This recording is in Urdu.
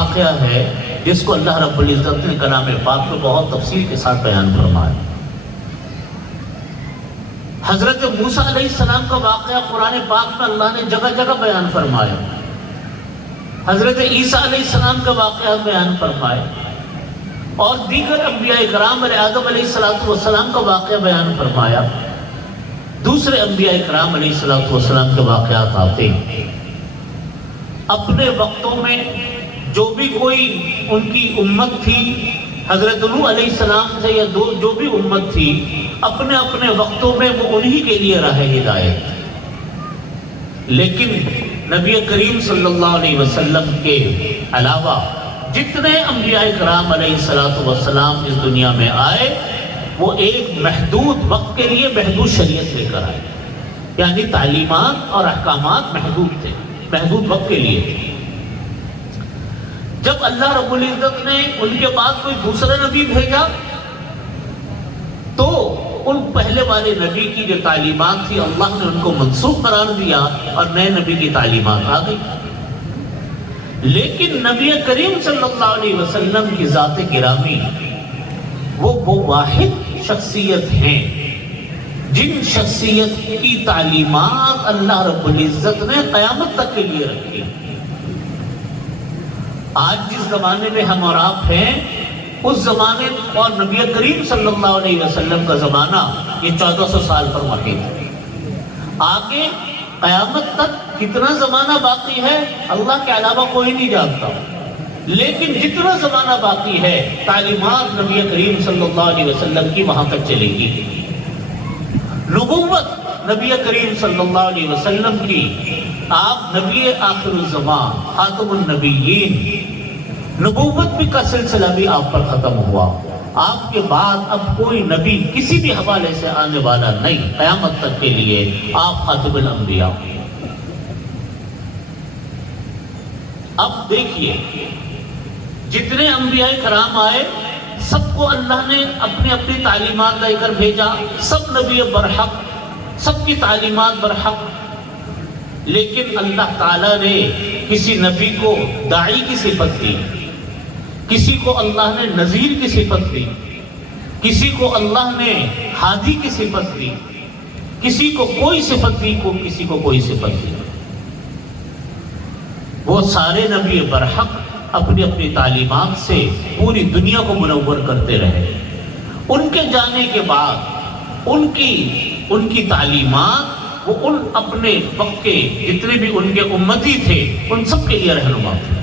واقعہ ہے جس کو اللہ رب العزت نے کلام پاک میں بہت تفصیل کے ساتھ بیان فرمایا۔ حضرت موسیٰ علیہ السلام کا واقعہ قرآن پاک میں اللہ نے جگہ جگہ بیان فرمایا، حضرت عیسیٰ علیہ السلام کا واقعہ بیان فرمایا، اور دیگر انبیاء کرام علیہ آدم علیہ السلام کا واقعہ بیان فرمایا، دوسرے انبیاء کرام علیہ السلام کے واقعات آتے ہیں۔ اپنے وقتوں میں جو بھی کوئی ان کی امت تھی، حضرت نوح علیہ السلام سے یا جو بھی امت تھی، اپنے اپنے وقتوں میں وہ انہی کے لیے راہ ہدایت۔ لیکن نبی کریم صلی اللہ علیہ وسلم کے علاوہ جتنے انبیاء کرام علیہ السلام اس دنیا میں آئے، وہ ایک محدود وقت کے لیے محدود شریعت لے کر آئے، یعنی تعلیمات اور احکامات محدود تھے، محدود وقت کے لیے تھے۔ جب اللہ رب العزت نے ان کے بعد کوئی دوسرا نبی بھیجا تو ان پہلے والے نبی کی جو تعلیمات تھی اللہ نے ان کو منسوخ قرار دیا اور نئے نبی کی تعلیمات آ گئی۔ لیکن نبی کریم صلی اللہ علیہ وسلم کی ذات گرامی وہ واحد شخصیت ہیں جن شخصیت کی تعلیمات اللہ رب العزت نے قیامت تک کے لیے رکھی۔ آج جس زمانے میں ہم اور آپ ہیں، اس زمانے اور نبی کریم صلی اللہ علیہ وسلم کا زمانہ یہ 1400 سال پر واقع ہے۔ آگے قیامت تک کتنا زمانہ باقی ہے اللہ کے علاوہ کوئی نہیں جانتا، لیکن جتنا زمانہ باقی ہے تعلیمات نبی کریم صلی اللہ علیہ وسلم کی وہاں تک چلے گی۔ نبوت نبی کریم صلی اللہ علیہ وسلم کی، آپ نبی آخر الزمان خاتم النبیین، نبوت بھی کا سلسلہ بھی آپ پر ختم ہوا۔ آپ کے بعد اب کوئی نبی کسی بھی حوالے سے آنے والا نہیں، قیامت تک کے لیے آپ خاتم الانبیاء۔ اب دیکھیے جتنے انبیاء کرام آئے سب کو اللہ نے اپنی اپنی تعلیمات دے کر بھیجا، سب نبی برحق، سب کی تعلیمات برحق۔ لیکن اللہ تعالیٰ نے کسی نبی کو داعی کی صفت دی، کسی کو اللہ نے نذیر کی صفت دی، کسی کو اللہ نے ہادی کی صفت دی، کسی کو کوئی صفت دی، کسی کو کوئی صفت دی۔ وہ سارے نبی برحق اپنی اپنی تعلیمات سے پوری دنیا کو منور کرتے رہے۔ ان کے جانے کے بعد ان کی تعلیمات وہ ان اپنے وقت کے جتنے بھی ان کے امتی تھے ان سب کے لیے رہنما تھے۔